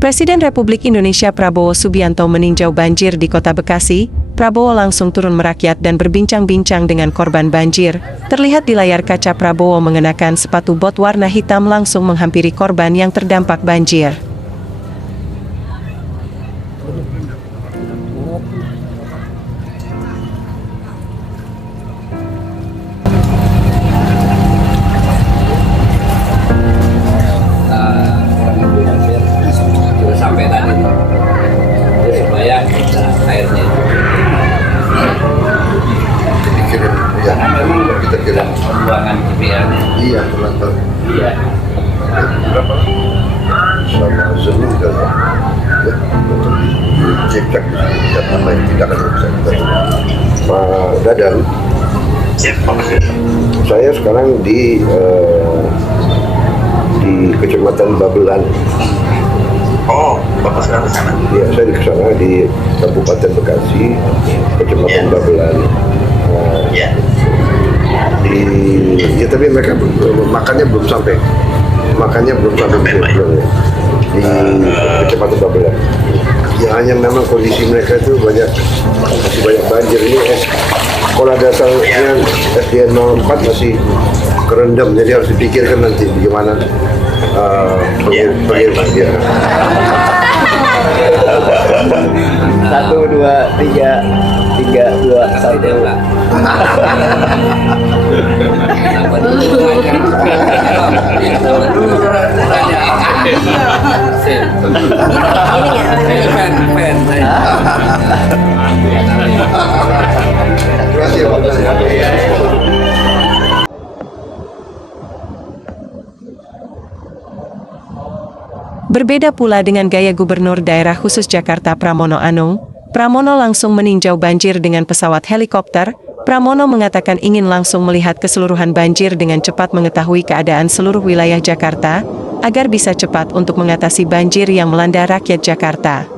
Presiden Republik Indonesia Prabowo Subianto meninjau banjir di Kota Bekasi. Prabowo langsung turun merakyat dan berbincang-bincang dengan korban banjir. Terlihat di layar kaca Prabowo mengenakan sepatu bot warna hitam langsung menghampiri korban yang terdampak banjir. Sampai tadi supaya airnya dikirim ya, karena memang kita kirim pembuangan KPL-nya. iya terlantar Iya. berapa sama Senin kan ya untuk dicek apa yang tidak akan bisa kita Pak Dadan. Saya sekarang di Kecamatan Babelan. Oh, Bapak sudah ke sana? Ya, saya di sana di Kabupaten Bekasi, Kecamatan Babelan. Ya. Ya tapi mereka makannya belum sampai. Makannya belum sampai di Kecamatan Babelan. Ya hanya memang kondisi mereka itu masih banyak banjir. Ini sekolah dasarnya SDN 04 masih kerendam, jadi harus dipikirkan nanti bagaimana ya. 1, 2, 3, 2, 1. Terima kasih Pak. Berbeda pula dengan gaya Gubernur Daerah Khusus Jakarta Pramono Anung. Pramono langsung meninjau banjir dengan pesawat helikopter. Pramono mengatakan ingin langsung melihat keseluruhan banjir dengan cepat mengetahui keadaan seluruh wilayah Jakarta, agar bisa cepat untuk mengatasi banjir yang melanda rakyat Jakarta.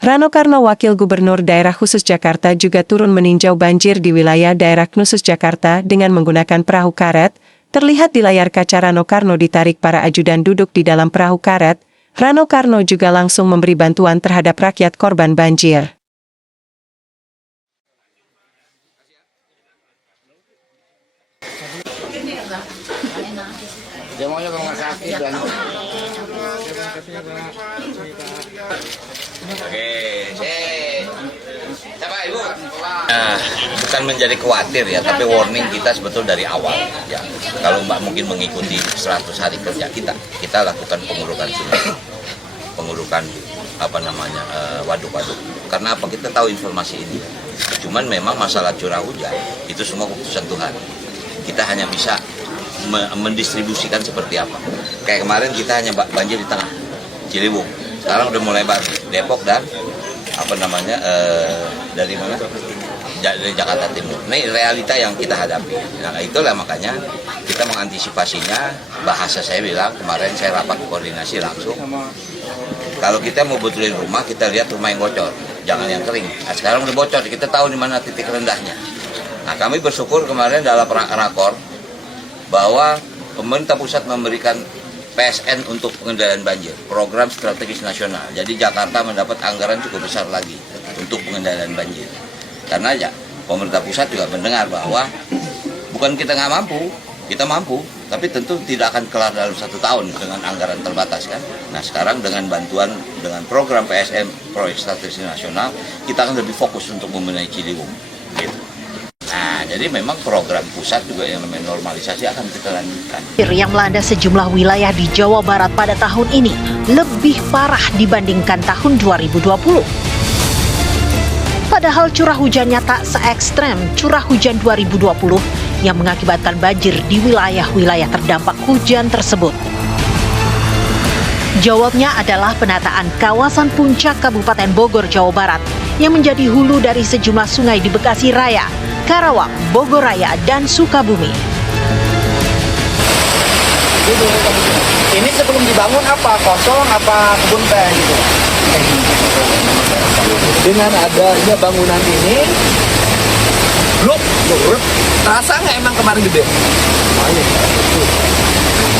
Rano Karno, Wakil Gubernur Daerah Khusus Jakarta, juga turun meninjau banjir di wilayah Daerah Khusus Jakarta dengan menggunakan perahu karet. Terlihat di layar kaca Rano Karno ditarik para ajudan duduk di dalam perahu karet. Rano Karno juga langsung memberi bantuan terhadap rakyat korban banjir. Bukan menjadi khawatir ya, tapi warning kita sebetulnya dari awal ya. Kalau Mbak mungkin mengikuti 100 hari kerja kita lakukan pengurukan sungai, pengurukan waduk-waduk. Karena apa? Kita tahu informasi ini. Cuman memang masalah curah hujan itu semua keputusan Tuhan. Kita hanya bisa mendistribusikan seperti apa. Kayak kemarin kita hanya banjir di tengah Ciliwung. Sekarang udah mulai Depok dan dari mana? Dari Jakarta Timur. Ini realita yang kita hadapi. Nah, itulah makanya kita mengantisipasinya. Bahasa saya bilang kemarin saya rapat koordinasi langsung. Kalau kita mau betulin rumah, kita lihat rumah yang bocor, jangan yang kering. Nah, sekarang udah bocor, kita tahu di mana titik rendahnya. Nah, kami bersyukur kemarin dalam rakor bahwa pemerintah pusat memberikan PSN untuk pengendalian banjir, program strategis nasional. Jadi Jakarta mendapat anggaran cukup besar lagi untuk pengendalian banjir. Karena ya pemerintah pusat juga mendengar bahwa bukan kita nggak mampu, kita mampu, tapi tentu tidak akan kelar dalam 1 tahun dengan anggaran terbatas kan. Nah sekarang dengan bantuan, dengan program PSN, proyek strategis nasional, kita akan lebih fokus untuk membenahi Ciliwung. Gitu. Nah, jadi memang program pusat juga yang namanya normalisasi akan kita lanjutkan. Yang melanda sejumlah wilayah di Jawa Barat pada tahun ini lebih parah dibandingkan tahun 2020. Padahal curah hujannya tak se-ekstrem curah hujan 2020 yang mengakibatkan banjir di wilayah-wilayah terdampak hujan tersebut. Jawabnya adalah penataan kawasan Puncak Kabupaten Bogor, Jawa Barat yang menjadi hulu dari sejumlah sungai di Bekasi Raya, Karawang, Bogor Raya, dan Sukabumi. Ini sebelum dibangun apa? Kosong apa kebun teh gitu? Dengan adanya bangunan ini, blok, terasa nggak emang kemarin gede?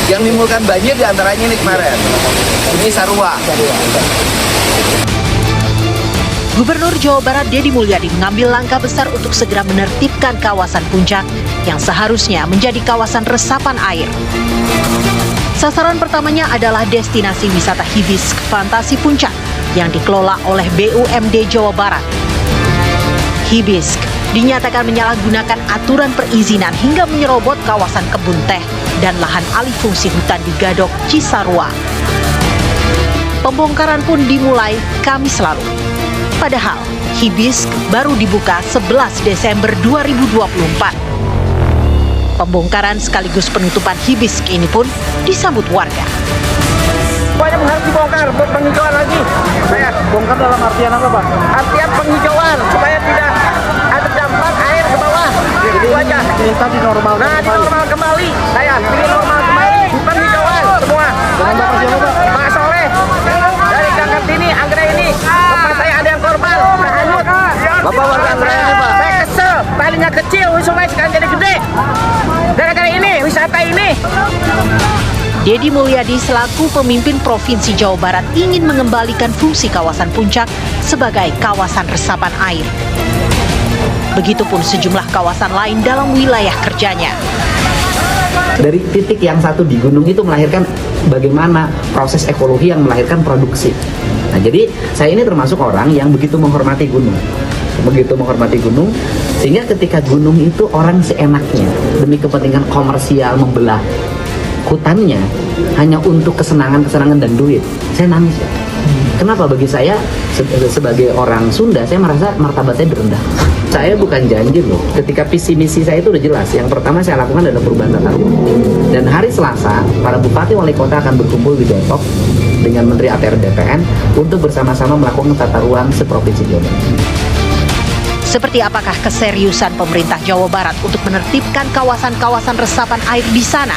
Yang menimbulkan banjir diantaranya ini kemarin. Ini Sarua. Gubernur Jawa Barat Deddy Mulyadi mengambil langkah besar untuk segera menertibkan kawasan Puncak yang seharusnya menjadi kawasan resapan air. Sasaran pertamanya adalah destinasi wisata Hibiscus Fantasi Puncak yang dikelola oleh BUMD Jawa Barat. Hibiscus dinyatakan menyalahgunakan aturan perizinan hingga menyerobot kawasan kebun teh dan lahan alih fungsi hutan di Gadok, Cisarua. Pembongkaran pun dimulai Kamis lalu. Padahal Hibiscus baru dibuka 11 Desember 2024. Pembongkaran sekaligus penutupan Hibiscus ini pun disambut warga. Banyak harus dibongkar buat penghijauan lagi. Saya bongkar dalam artian apa, Pak? Artian penghijauan supaya tidak ada dampak air ke bawah. Jadi aja. Minta dinormalkan. Nah, dinormal kembali. Saya ingin normal kembali. Penghijauan semua. Dengan Bapak siapa, Pak? Pak Soleh. Dari Kakak ini, Anggrek ini. Tempat saya ada yang korban. Hanyut. Bapak warga Anggrek ini, Pak. Saya kesel. Tadinya kecil, sungai sekarang jadi gede. Gara-gara ini, wisata ini. Deddy Mulyadi selaku pemimpin Provinsi Jawa Barat ingin mengembalikan fungsi kawasan Puncak sebagai kawasan resapan air. Begitupun sejumlah kawasan lain dalam wilayah kerjanya. Dari titik yang satu di gunung itu melahirkan bagaimana proses ekologi yang melahirkan produksi. Nah, jadi saya ini termasuk orang yang begitu menghormati gunung. Sehingga ketika gunung itu orang seenaknya demi kepentingan komersial membelah hutannya hanya untuk kesenangan dan duit, saya nangis. Kenapa? Bagi saya sebagai orang Sunda, saya merasa martabat saya direndah. Saya bukan janji loh, ketika visi misi saya itu udah jelas. Yang pertama saya lakukan adalah perubahan tata ruang. Dan hari Selasa, para bupati wali kota akan berkumpul di Depok dengan Menteri ATR BPN untuk bersama-sama melakukan tata ruang seprovinsi Jawa Barat. Seperti apakah keseriusan pemerintah Jawa Barat untuk menertibkan kawasan-kawasan resapan air di sana?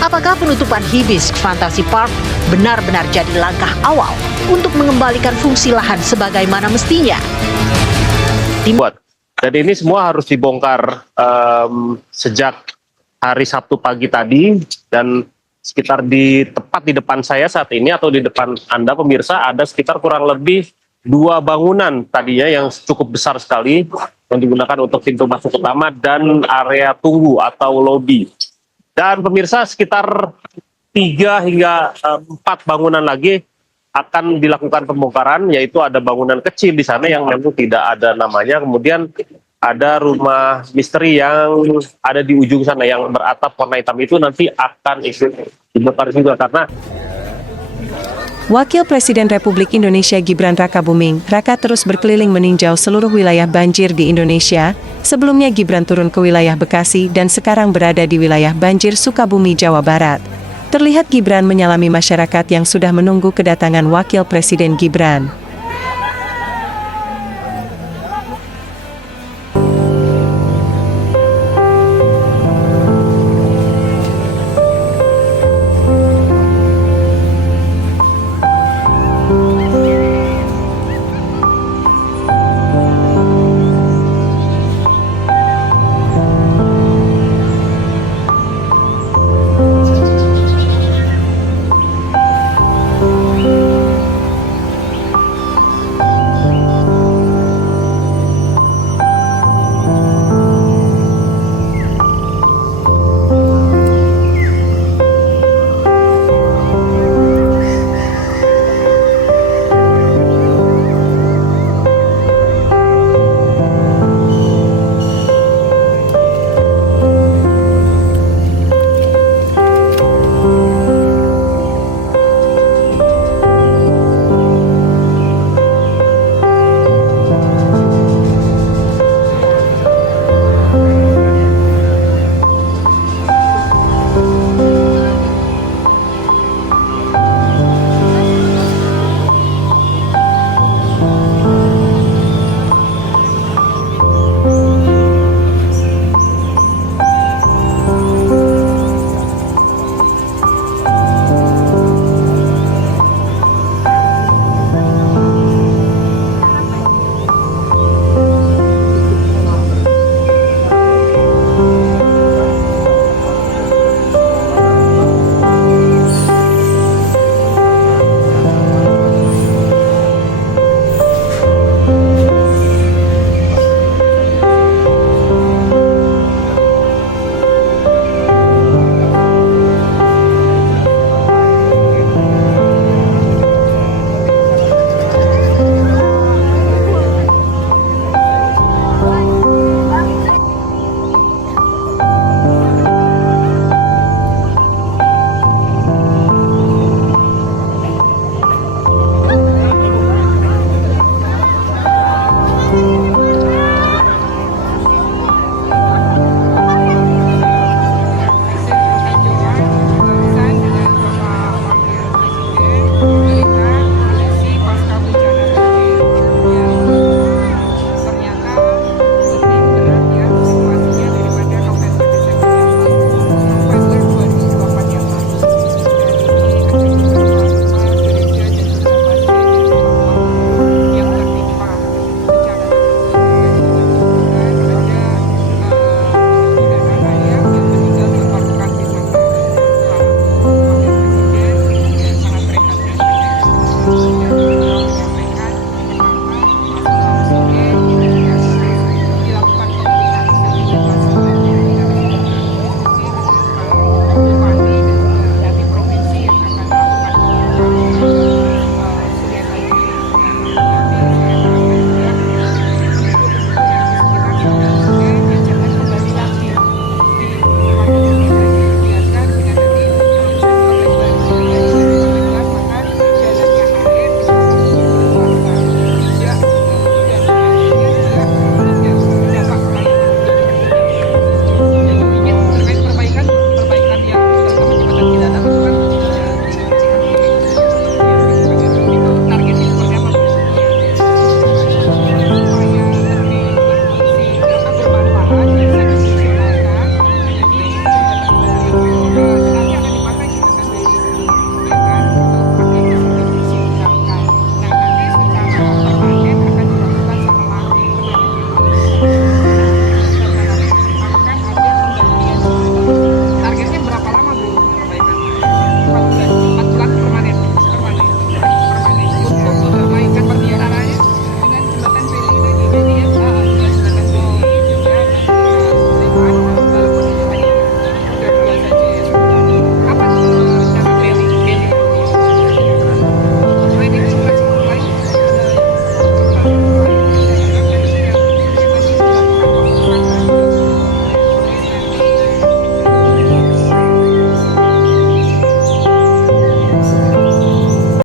Apakah penutupan Hibiscus Fantasi Park benar-benar jadi langkah awal untuk mengembalikan fungsi lahan sebagaimana mestinya. Buat. Dan ini semua harus dibongkar sejak hari Sabtu pagi tadi, dan sekitar tepat di depan saya saat ini atau di depan Anda pemirsa ada sekitar kurang lebih 2 bangunan tadinya yang cukup besar sekali yang digunakan untuk pintu masuk utama dan area tunggu atau lobi. Dan pemirsa sekitar 3 hingga 4 bangunan lagi akan dilakukan pembongkaran, yaitu ada bangunan kecil di sana yang memang tidak ada namanya, kemudian ada rumah misteri yang ada di ujung sana yang beratap warna hitam itu nanti akan ikut dibongkar juga karena Wakil Presiden Republik Indonesia Gibran Rakabuming Raka terus berkeliling meninjau seluruh wilayah banjir di Indonesia. Sebelumnya Gibran turun ke wilayah Bekasi dan sekarang berada di wilayah banjir Sukabumi, Jawa Barat. Terlihat Gibran menyalami masyarakat yang sudah menunggu kedatangan Wakil Presiden Gibran.